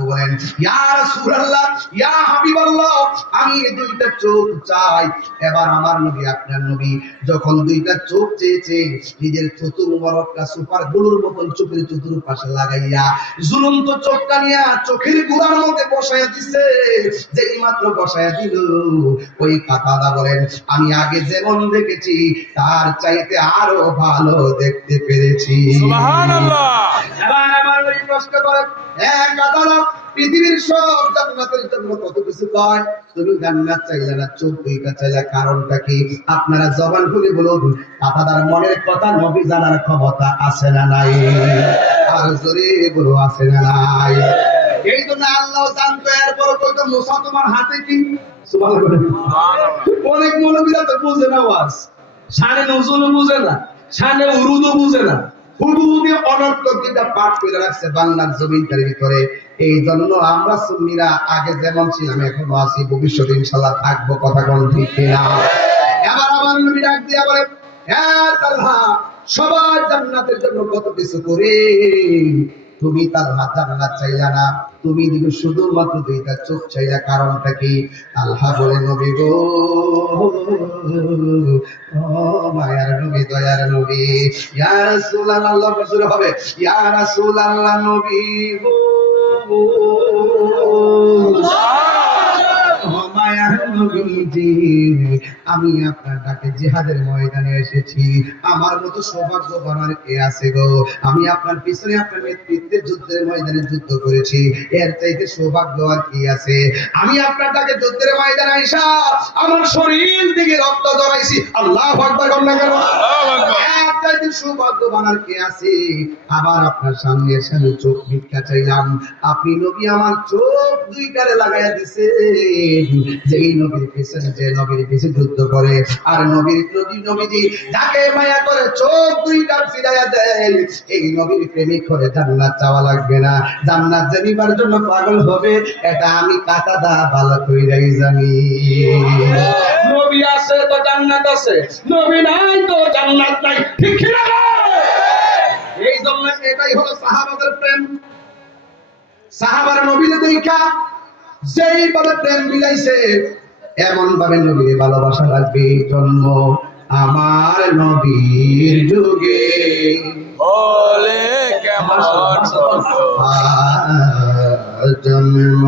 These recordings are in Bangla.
বলেন ইয়া রাসূলুল্লাহ ইয়া হাবিবাল্লাহ আমি এই দুইটা চোখ চাই। এবার আমার নবী আপনার নবী যখন দুইটা চোখ চেয়েছে নিজের চতুর মুবারকটা সুপারগুলোর মতন চোখের চতুর পাশে লাগাইয়া ঝুলন্ত চোখটা নিয়া চোখের গুড়ার মধ্যে দিছে। যেই মাত্র দিল ওই কাতাদা বলেন আমি আগে যেমন দেখেছি তার চাইতে আরও ভালো দেখতে পেরেছি। সুবহানাল্লাহ। এবার আমার প্রশ্ন করে এক আদালত পৃথিবীর সব জান্নাতের জন্য কত কিছু কয়? তুমি জান্নাত চাইলে না চোখ দুইটা চাইলে কারণটা কি? আপনারা জবান খুলে বলুন আপনাদের মনের কথা নবী জানার ক্ষমতা আছে না নাই? আর জোরে বলো আছে না নাই? এই জন্য আল্লাহ জানতো এরপর কইতো মুসা তোমার হাতে কি? অনেক মৌলবীরা তো বুঝে না ওয়াজ। শানে নজরুল বুঝে না শানে উরুদও বুঝে না। হুদুদে অনন্ত কিতাব পাঠ করে রাখছে বাংলার জমিনটার ভিতরে। এই জন্য আমরা সুন্নিরা আগে যেমন ছিলাম, এখনও আছি, ভবিষ্যতে ইনশাল্লাহ থাকব, কথা কোন ঠিক না এবার আমার নবী ডাক দিয়া বলে হ্যাঁ তালহা সবার জান্নাতের জন্য কত কিছু করে? তুমি মাথা জান্নাত চাইলা না? তুমি দিকে শুধুমাত্র দুইটা চোখ চাইলা কারণটা কি? আল্লাহ বলে, নবী গো মায়ার নবী, দয়ার নবী, ইয়া রাসূলুল্লাহ রাসূল হবে, ইয়া রাসূলুল্লাহ নবী গো মায়ার নবীজি আমি আপনার ডাকে জিহাদের ময়দানে এসেছি। আমার মতো সৌভাগ্যবান আর কে আছে গো? আমি আপনার পিছনে আপনার নেতৃত্বে যুদ্ধের ময়দানে যুদ্ধ করেছি। এর চাইতে সৌভাগ্য আর কি আছে? আমি আপনার ডাকে যুদ্ধের ময়দানে আইসা আমার শরীর থেকে রক্ত জড়াইছি আল্লাহ আকবার কন্যা কেন? কে আছে? আবার আপনার সামনে এসে আমি চোখ ভিক্ষা চাইলাম, আপনি নবী, আমার চোখ দুই লাগাইয়া দিছে যেই নবীর পিছনে যে নবীর যুদ্ধ করে, আর নবীর নবী নবীজি যাকে মায়া করে চোখ দুই কার ফিরাইয়া এই নবীর প্রেমিক করে জান্নাত চাওয়া লাগবে না। জান্নাত জানিবার জন্য পাগল হবে, এটা আমি কাটা দা ভালো কইরাই জানি। নবী আছে তো জান্নাত আছে, নবী নাই তো জান্নাত নাই। সাহাবার নবীর দেখা যেইভাবে প্রেম মিলাইছে এমন ভাবে নবীর ভালোবাসা লাগবে জন্য আমার নবীর যুগে। বলে কেমন জন্ম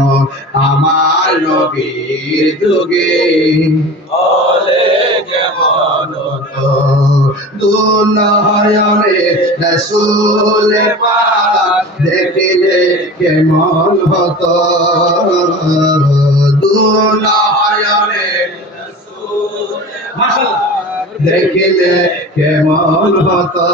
আমার নবীর যুগে। বলে কেমন দুনয়নে রসুল পাক দেখিলে কেমন হতো? দুনয়নে দেখিলে কেমন হতো?